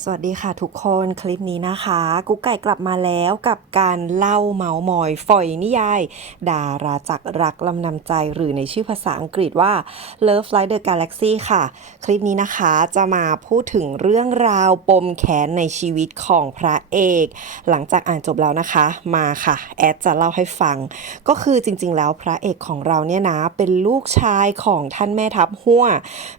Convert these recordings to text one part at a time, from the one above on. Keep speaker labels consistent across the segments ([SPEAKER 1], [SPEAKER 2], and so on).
[SPEAKER 1] สวัสดีค่ะทุกคนคลิปนี้นะคะ กุ๊กไก่กลับมาแล้วกับการเล่าเมาส์มอยฝอยนิยาย ดาราจักรักลำนำใจหรือในชื่อภาษาอังกฤษว่า Love Like the Galaxy ค่ะ คลิปนี้นะคะจะมาพูดถึงเรื่องราวปมแขนในชีวิตของพระเอก หลังจากอ่านจบแล้วนะคะมาค่ะ แอดจะเล่าให้ฟัง ก็คือจริงๆ แล้วพระเอกของเราเนี่ยนะ เป็นลูกชายของท่านแม่ทัพหัว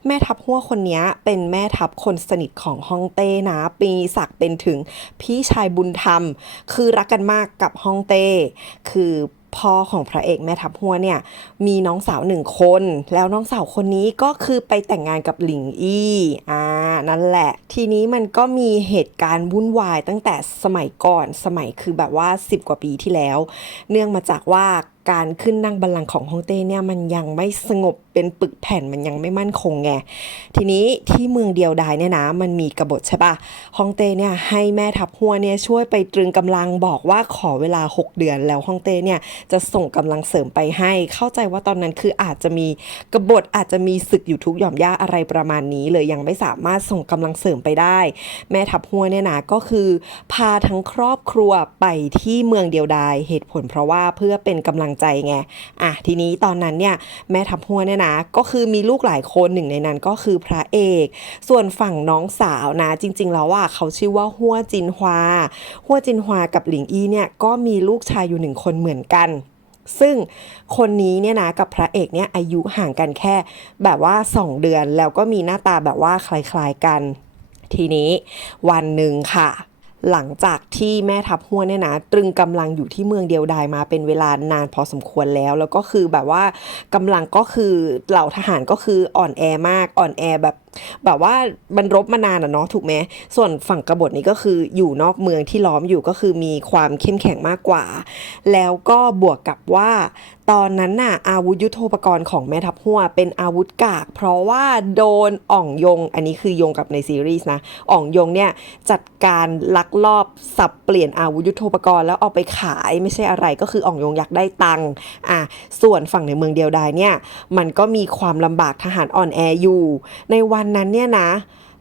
[SPEAKER 1] แม่ทัพหัวคนนี้เป็นแม่ทัพคนสนิทของฮ่องเต้นะปีศักดิ์เป็นถึงพี่ชายบุญธรรม คือรักกันมากกับฮ่องเต้ คือพ่อของพระเอกแม่ทัพหัวเนี่ยมีน้องสาวหนึ่งคน แล้วน้องสาวคนนี้ก็คือไปแต่งงานกับหลิงอี้อ่านั่นแหละ ทีนี้มันก็มีเหตุการณ์วุ่นวายตั้งแต่สมัยก่อนสมัยคือแบบว่า 10 กว่าปีที่แล้ว เนื่องมาจากว่า การขึ้นนั่งบัลลังก์ของฮ่องเต้เนี่ยมันยังไม่สงบเป็นปึกแผ่นมันยังไม่มั่นคงไง ทีนี้ที่เมืองเดียวดายเนี่ยนะ มันมีกบฏใช่ปะฮ่องเต้เนี่ยให้แม่ทัพหัวเนี่ยช่วยไปตรึงกำลังบอกว่าขอเวลา 6 เดือนแล้วฮ่องเต้เนี่ยจะส่งกำลังเสริมไปให้ เข้าใจว่าตอนนั้นคืออาจจะมีกบฏอาจจะมีศึกอยู่ทุกหย่อมย่าอะไรประมาณนี้เลยยังไม่สามารถส่งกำลังเสริมไปได้ แม่ทัพหัวเนี่ยนะก็คือพาทั้งครอบครัวไปที่เมืองเดียวดายเหตุผลเพราะว่าเพื่อเป็นกำลังใจไงอะทีนี้ตอนนั้นเนี่ยแม่ทัพหัวเนี่ยนะ ก็คือมีลูกหลายคนหนึ่งในนั้นก็คือพระเอก ส่วนฝั่งน้องสาวนะ จริง ๆ แล้วว่าเขาชื่อว่าหัวจินฮวาหัวจินฮวากับหลิงอี้เนี่ยก็มีลูกชายอยู่หนึ่งคนเหมือนกันซึ่งคนนี้เนี่ยนะกับพระเอกเนี่ยอายุห่างกันแค่แบบว่า 2 เดือนแล้วก็มีหน้าตาแบบว่าคล้ายๆกัน ทีนี้วันหนึ่งค่ะ หลังจากที่แม่ทัพหัวเนี่ยนะตรึงกำลังอยู่ที่เมืองเดียวดายมาเป็นเวลานานพอสมควรแล้ว แล้วก็คือแบบว่ากำลังก็คือเหล่าทหารก็คืออ่อนแอมากอ่อนแอแบบ แบบว่ามันรบมานานอะเนาะถูกไหมส่วนฝั่งกบฏนี้ก็คืออยู่นอกเมืองที่ล้อมอยู่ก็คือมีความเข้มแข็งมากกว่า แล้วก็บวกกับว่า ตอนนั้นน่ะอาวุธยุโทโธปกรณ์ของแม่ทัพหัวเป็นอาวุธกาก เพราะว่าโดนอ่องยง อันนี้คือยงกับในซีรีส์นะอ่องยงเนี่ยจัดการลักลอบสับเปลี่ยนอาวุธยุโทโธปกรณ์แล้วเอาไปขายไม่ใช่อะไรก็คืออ่องยงอยากได้ตังค์อะส่วนฝั่งในเมืองเดียวดายเนี่ยมันก็มีความลำบากทหารอ่อนแออยู่ในวันันนั้นเนี่ยนะ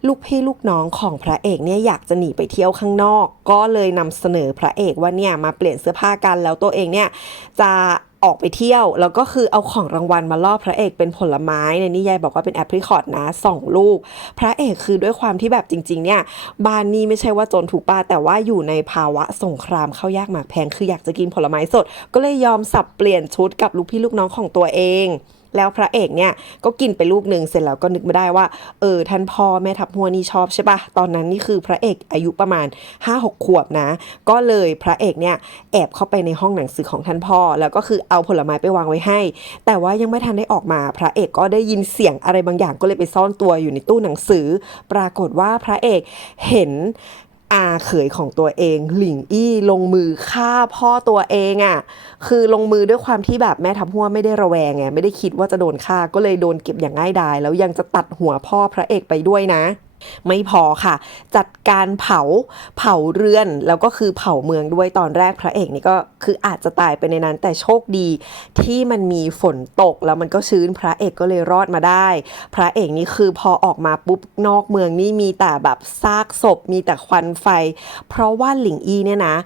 [SPEAKER 1] ลูกพี่ลูกน้องของพระเอกเนี่ยอยากจะหนีไปเที่ยวข้างนอก ก็เลยนำเสนอพระเอกว่าเนี่ยมาเปลี่ยนเสื้อผ้ากันแล้วตัวเองเนี่ยจะออกไปเที่ยว แล้วก็คือเอาของรางวัลมาล่อพระเอกเป็นผลไม้ในนิยายบอกว่าเป็นแอปพลิคอตนะสองลูก พระเอกคือด้วยความที่แบบจริง ๆ เนี่ยบ้านนี้ไม่ใช่ว่าจนถูกป้าแต่ว่าอยู่ในภาวะสงครามเข้ายากหมากแพงคืออยากจะกินผลไม้สด ก็เลยยอมสับเปลี่ยนชุดกับลูกพี่ลูกน้องของตัวเอง แล้วพระเอกเนี่ยก็กินไปลูกหนึ่งเสร็จแล้วก็นึกไม่ได้ว่าเออท่านพ่อแม่ทัพหัวนี่ชอบใช่ปะตอนนั้นนี่คือพระเอกอายุประมาณ 5-6 ขวบนะ ก็เลยพระเอกเนี่ยแอบเข้าไปในห้องหนังสือของท่านพ่อ แล้วก็คือเอาผลไม้ไปวางไว้ให้ แต่ว่ายังไม่ทันได้ออกมา พระเอกก็ได้ยินเสียงอะไรบางอย่างก็เลยไปซ่อนตัวอยู่ในตู้หนังสือ ปรากฏว่าพระเอกเห็น อาเขยของตัวเอง หลิงอี้ลงมือฆ่าพ่อตัวเองอะ่ะคือลงมือด้วยความที่แบบแม่ทัพหัวไม่ได้ระแวงไงไม่ได้คิดว่าจะโดนฆ่าก็เลยโดนเก็บอย่างง่ายดาย แล้วยังจะตัดหัวพ่อพระเอกไปด้วยนะ ไม่พอค่ะ จัดการเผาเผาเรือน แล้วก็คือเผาเมืองด้วยตอนแรกพระเอกนี่ก็คืออาจจะตายไปในนั้น แต่โชคดีที่มันมีฝนตกแล้วมันก็ชื้นพระเอกก็เลยรอดมาได้ พระเอกนี่คือพอออกมาปุ๊บนอกเมืองนี่มีแต่แบบซากศพมีแต่ควันไฟ เพราะว่าหลิงอีเนี่ยนะ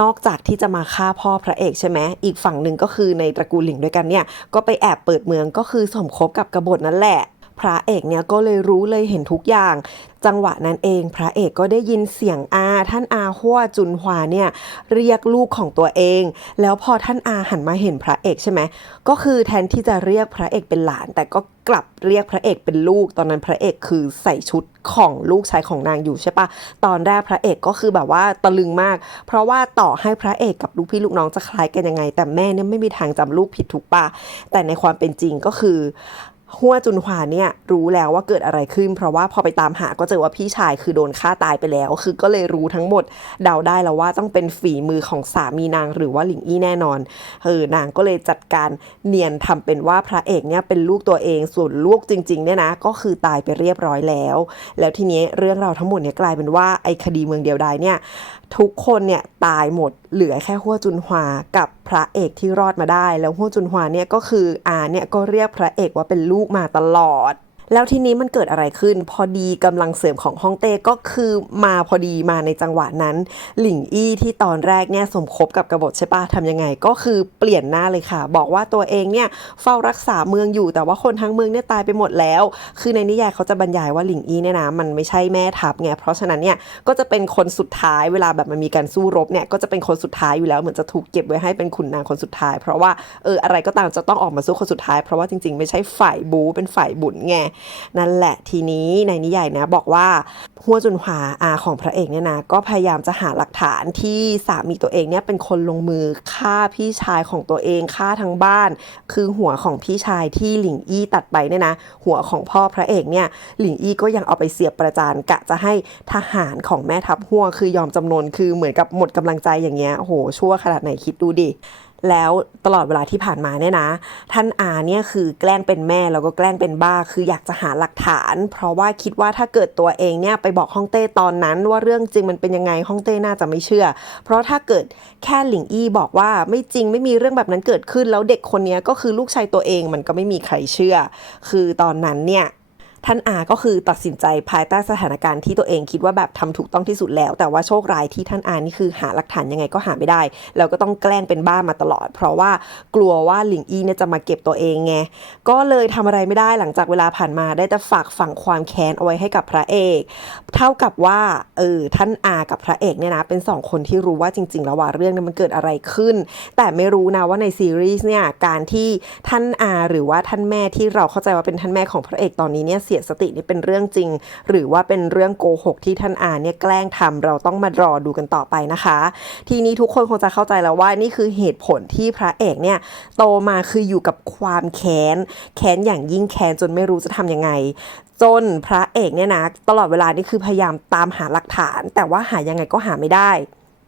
[SPEAKER 1] นอกจากที่จะมาฆ่าพ่อพระเอกใช่ไหมอีกฝั่งหนึ่งก็คือในตระกูลหลิงด้วยกันเนี่ยก็ไปแอบเปิดเมืองก็คือสมคบกับกบฏนั่นแหละ พระเอกเนี่ยก็เลยรู้เลยเห็นทุกอย่าง จังหวะนั้นเอง พระเอกก็ได้ยินเสียงอาท่านอาหัวจุนหวาเนี่ยเรียกลูกของตัวเอง แล้วพอท่านอาหันมาเห็นพระเอกใช่ไหมก็คือแทนที่จะเรียกพระเอกเป็นหลาน แต่ก็กลับเรียกพระเอกเป็นลูก ตอนนั้นพระเอกคือใส่ชุดของลูกชายของนางอยู่ใช่ปะตอนแรกพระเอกก็คือแบบว่าตะลึงมาก เพราะว่าต่อให้พระเอกกับลูกพี่ลูกน้องจะคล้ายกันยังไง แต่แม่เนี่ยไม่มีทางจำลูกผิดถูกปะแต่ในความเป็นจริงก็คือ หัวจุนหวาเนี่ยรู้แล้วว่าเกิดอะไรขึ้น เพราะว่าพอไปตามหาก็เจอว่าพี่ชายคือโดนฆ่าตายไปแล้ว คือก็เลยรู้ทั้งหมดเดาได้แล้วว่าต้องเป็นฝีมือของสามีนางหรือว่าหลิงอี้แน่นอนเออนางก็เลยจัดการเนียนทำเป็นว่าพระเอกเนี่ยเป็นลูกตัวเองส่วนลูกจริงๆเนี่ยนะก็คือตายไปเรียบร้อยแล้ว แล้วทีนี้เรื่องราวทั้งหมดเนี่ยกลายเป็นว่าไอ้คดีเมืองเดียวดายเนี่ย ทุกคนเนี่ยตายหมดเหลือแค่หัวจุนหวากับพระเอกที่รอดมาได้ แล้วหัวจุนหวาเนี่ยก็คืออาเนี่ยก็เรียกพระเอกว่าเป็นลูกมาตลอด แล้วทีนี้มันเกิดอะไรขึ้น พอดีกำลังเสริมของฮ่องเต้ก็คือมาพอดีมาในจังหวะนั้น หลิงอี้ที่ตอนแรกเนี่ยสมคบกับกบฏใช่ปะทำยังไง ก็คือเปลี่ยนหน้าเลยค่ะ บอกว่าตัวเองเนี่ยเฝ้ารักษาเมืองอยู่ แต่ว่าคนทั้งเมืองเนี่ยตายไปหมดแล้ว คือในนิยายเขาจะบรรยายว่าหลิงอี้เนี่ยนะมันไม่ใช่แม่ทัพไงเพราะฉะนั้นเนี่ยก็จะเป็นคนสุดท้ายเวลาแบบมันมีการสู้รบเนี่ยก็จะเป็นคนสุดท้ายอยู่แล้วเหมือนจะถูกเก็บไว้ให้เป็นขุนนางคนสุดท้าย เพราะว่าเอออะไรก็ตามจะต้องออกมาสู้คนสุดท้าย เพราะว่าจริงๆ ไม่ใช่ฝ่ายบูเป็นฝ่ายบุญไงนั่นแหละทีนี้ในนิยายนะบอกว่าฮัวจุนหวาอาของพระเอกเนี่ยนะก็พยายามจะหาหลักฐานที่สามีตัวเองเนี่ยเป็นคนลงมือฆ่าพี่ชายของตัวเองฆ่าทั้งบ้าน คือหัวของพี่ชายที่หลิงอี้ตัดไปเนี่ยนะหัวของพ่อพระเอกเนี่ยหลิงอี้ก็ยังเอาไปเสียบประจานกะจะให้ทหารของแม่ทัพหัวคือยอมจำนนคือเหมือนกับหมดกำลังใจอย่างเงี้ยโหชั่วขนาดไหนคิดดูดิ แล้วตลอดเวลาที่ผ่านมาเนี่ยนะ ท่านอาเนี่ยคือแกล้งเป็นแม่แล้วก็แกล้งเป็นบ้า คืออยากจะหาหลักฐาน เพราะว่าคิดว่าถ้าเกิดตัวเองเนี่ยไปบอกฮ่องเต้ตอนนั้น ว่าเรื่องจริงมันเป็นยังไงฮ่องเต้น่าจะไม่เชื่อ เพราะถ้าเกิดแค่หลิงอี้บอกว่าไม่จริงไม่มีเรื่องแบบนั้นเกิดขึ้น แล้วเด็กคนนี้ก็คือลูกชายตัวเองมันก็ไม่มีใครเชื่อ คือตอนนั้นเนี่ย ท่านอาก็คือตัดสินใจภายใต้สถานการณ์ที่ตัวเองคิดว่าแบบทำถูกต้องที่สุดแล้ว แต่ว่าโชคร้ายที่ท่านอานี่คือหาหลักฐานยังไงก็หาไม่ได้ แล้วก็ต้องแกล้งเป็นบ้ามาตลอด เพราะว่ากลัวว่าหลิงอี้เนี่ยจะมาเก็บตัวเองไงก็เลยทำอะไรไม่ได้หลังจากเวลาผ่านมาได้แต่ฝากฝังความแค้นเอาไว้ให้กับพระเอก เท่ากับว่าเออท่านอากับพระเอกเนี่ยนะเป็นสองคนที่รู้ว่าจริง ๆ แล้วว่าเรื่องนี้มันเกิดอะไรขึ้น แต่ไม่รู้นะว่าในซีรีส์เนี่ยการที่ท่านอาหรือว่าท่านแม่ที่เราเข้าใจว่าเป็นท่านแม่ของพระเอกตอนนี้เนี่ยเสียสตินี่เป็นเรื่องจริง หรือว่าเป็นเรื่องโกหกที่ท่านอาเนี่ยแกล้งทำเราต้องมารอดูกันต่อไปนะคะ ทีนี้ทุกคนคงจะเข้าใจแล้วว่านี่คือเหตุผลที่พระเอกเนี่ยโตมาคืออยู่กับความแค้น แค้นอย่างยิ่งแค้นจนไม่รู้จะทำยังไงจนพระเอกเนี่ยนะตลอดเวลานี่คือพยายามตามหาหลักฐาน แต่ว่าหายังไงก็หาไม่ได้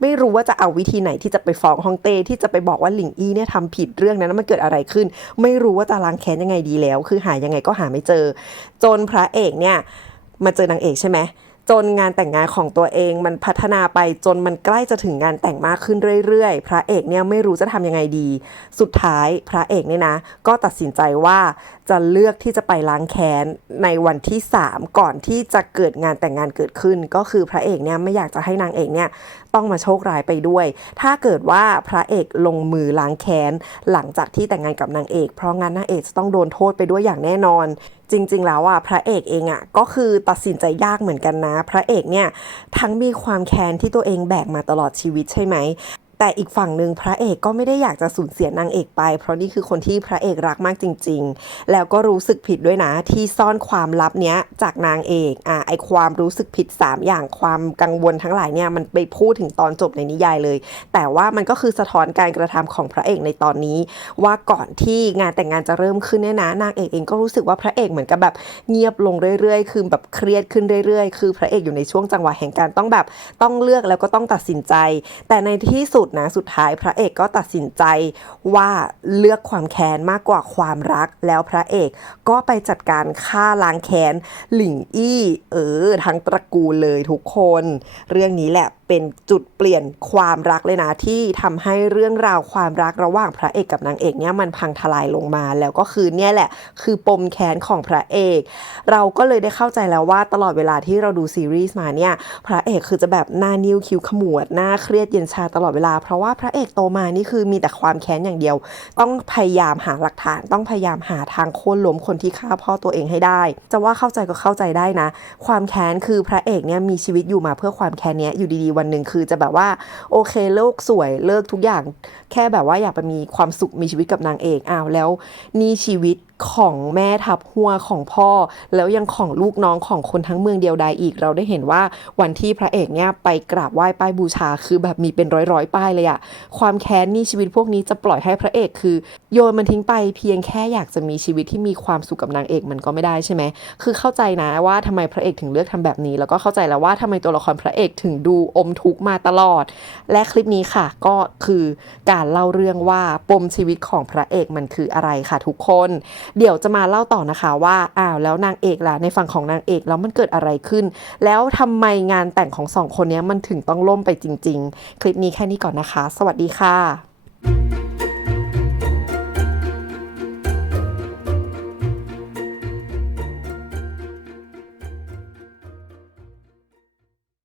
[SPEAKER 1] ไม่รู้ว่าจะเอาวิธีไหนที่จะไปฟ้องฮองเต้ที่จะไปบอกว่าหลิงอี้เนี่ยทำผิดเรื่องนั้นมันเกิดอะไรขึ้น ไม่รู้ว่าจะล้างแค้นยังไงดีแล้ว คือหายังไงก็หาไม่เจอ จนพระเอกเนี่ยมาเจอนางเอกใช่ไหมจนงานแต่งงานของตัวเองมันพัฒนาไปจนมันใกล้จะถึงงานแต่งมากขึ้นเรื่อยๆ พระเอกเนี่ยไม่รู้จะทำยังไงดี สุดท้ายพระเอกเนี่ยนะ ก็ตัดสินใจว่า จะเลือกที่จะไปล้างแค้นในวันที่ 3 ก่อนที่จะเกิดงานแต่งงานเกิดขึ้น ก็คือพระเอกเนี่ยไม่อยากจะให้นางเอกเนี่ยต้องมาโชคร้ายไปด้วย ถ้าเกิดว่าพระเอกลงมือล้างแค้นหลังจากที่แต่งงานกับนางเอก เพราะงั้นนางเอกจะต้องโดนโทษไปด้วยอย่างแน่นอน จริง ๆ แล้วอะพระเอกเองอะก็คือตัดสินใจยากเหมือนกันนะ พระเอกเนี่ยทั้งมีความแค้นที่ตัวเองแบกมาตลอดชีวิตใช่ไหม แต่อีกฝั่งหนึ่งพระเอกก็ไม่ได้อยากจะสูญเสียนางเอกไป เพราะนี่คือคนที่พระเอกรักมากจริง ๆ แล้วก็รู้สึกผิดด้วยนะ ที่ซ่อนความลับเนี้ยจากนางเอกอะไอความรู้สึกผิด 3 อย่างความกังวลทั้งหลายเนี่ยมันไปพูดถึงตอนจบในนิยายเลย แต่ว่ามันก็คือสะท้อนการกระทำของพระเอกในตอนนี้ ว่าก่อนที่งานแต่งงานจะเริ่มขึ้นเนี่ยนะนางเอกเองก็รู้สึกว่าพระเอกเหมือนกับแบบเงียบลงเรื่อยๆ คือแบบเครียดขึ้นเรื่อยๆ คือพระเอกอยู่ในช่วงจังหวะแห่งการต้องแบบต้องเลือกแล้วก็ต้องตัดสินใจ แต่ในที่สุดนะสุดท้ายพระเอกก็ตัดสินใจว่าเลือกความแค้นมากกว่าความรักแล้วพระเอกก็ไปจัดการฆ่าล้างแค้นหลิงอี้ เออ ทั้งตระกูลเลยทุกคน เรื่องนี้แหละเป็นจุดเปลี่ยนความรักเลยนะที่ทำให้เรื่องราวความรักระหว่างพระเอกกับนางเอกเนี่ยมันพังทลายลงมา แล้วก็คือเนี่ยแหละ คือปมแค้นของพระเอก เราก็เลยได้เข้าใจแล้วว่าตลอดเวลาที่เราดูซีรีส์มาเนี่ยพระเอกคือจะแบบหน้านิ้วคิ้วขมวดหน้าเครียดเย็นชาตลอดเวลา เพราะว่าพระเอกโตมานี่คือมีแต่ความแค้นอย่างเดียว ต้องพยายามหาหลักฐานต้องพยายามหาทางโค่นล้มคนที่ฆ่าพ่อตัวเองให้ได้ จะว่าเข้าใจก็เข้าใจได้นะ ความแค้นคือพระเอกเนี่ยมีชีวิตอยู่มาเพื่อความแค้นเนี้ยอยู่ดีๆวันหนึ่งคือจะแบบว่าโอเคโลกสวยเลิกทุกอย่าง แค่แบบว่าอยากไปมีความสุขมีชีวิตกับนางเอกอ้าวแล้วนี่ชีวิตของแม่ทับหัวของพ่อ แล้วยังของลูกน้องของคนทั้งเมืองเดียวดายอีกเราได้เห็นว่าวันที่พระเอกเนี่ยไปกราบไหว้ป้ายบูชาคือแบบมีเป็นร้อยๆป้ายเลยอะความแค้นนี่ชีวิตพวกนี้จะปล่อยให้พระเอกคือ โยนมันทิ้งไปเพียงแค่อยากจะมีชีวิตที่มีความสุขกับนางเอกมันก็ไม่ได้ใช่ไหมคือเข้าใจนะว่าทำไมพระเอกถึงเลือกทำแบบนี้ แล้วก็เข้าใจแล้วว่าทำไมตัวละครพระเอกถึงดูอมทุกข์มาตลอด และคลิปนี้ค่ะก็คือการเล่าเรื่องว่าปมชีวิตของพระเอกมันคืออะไรค่ะทุกคนเดี๋ยวจะมาเล่าต่อนะคะว่าอ้าวแล้วนางเอกล่ะในฝั่งของนางเอกแล้วมันเกิดอะไรขึ้น แล้วทำไมงานแต่งของสองคนนี้มันถึงต้องล่มไปจริง ๆ คลิปนี้แค่นี้ก่อนนะคะ สวัสดีค่ะ